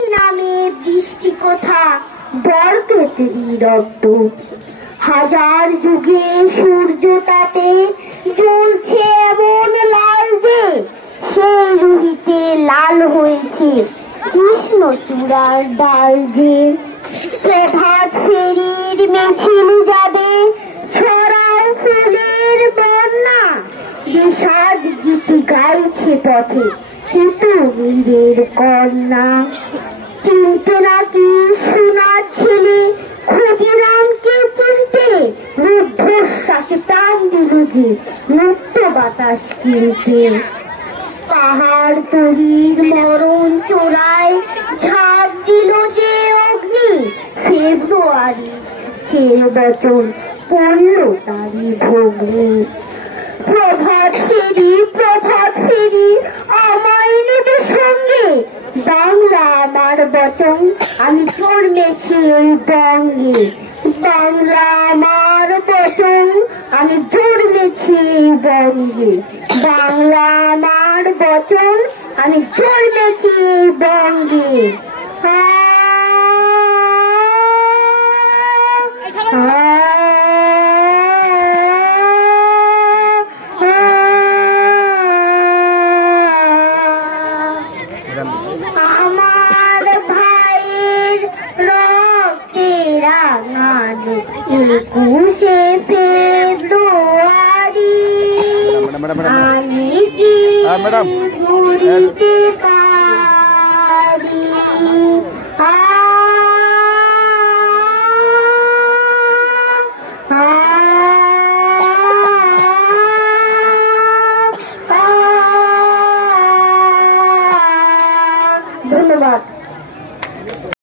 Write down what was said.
নামে বৃষ্টি কথা বরকত রক্ত হাজার যুগে সূর্য তাতে জ্বলছে এমন লাল যে সেই রুহিতে লাল হয়েছে কৃষ্ণচূড়ার ডাল যে প্রভাত ফেরির মিছিল যাবে ছড়ায় ফুলের বন্যা বিষাদ গীতি গাইছে পথে শীতের কন্যা চিনতে নাকি সোনার ছেলে ক্ষুদিরামকে চিনতে রুদ্ধশ্বাসে প্রাণ দিল যে মুক্ত বাতাস কিনতে পাহাড় তরির মরণ চোরায় ঝাঁপ দিল যে অগ্নি ফেব্রুয়ারি সুখের বচন পড়ল তারই ভগ্নি প্রভাত ফেরি আমায় নেবে সঙ্গে বাংলা আমার বচন আমি জন্মেছি এই বঙ্গে বাংলা আমার বচন আমি জন্মেছি এই বঙ্গে বাংলা আমার বচন আমি জন্মেছি এই বঙ্গে আমার ভাইয়ের রক্তে রাঙানো 21শে ফেব্রুয়ারি আমি কি ভুলিতে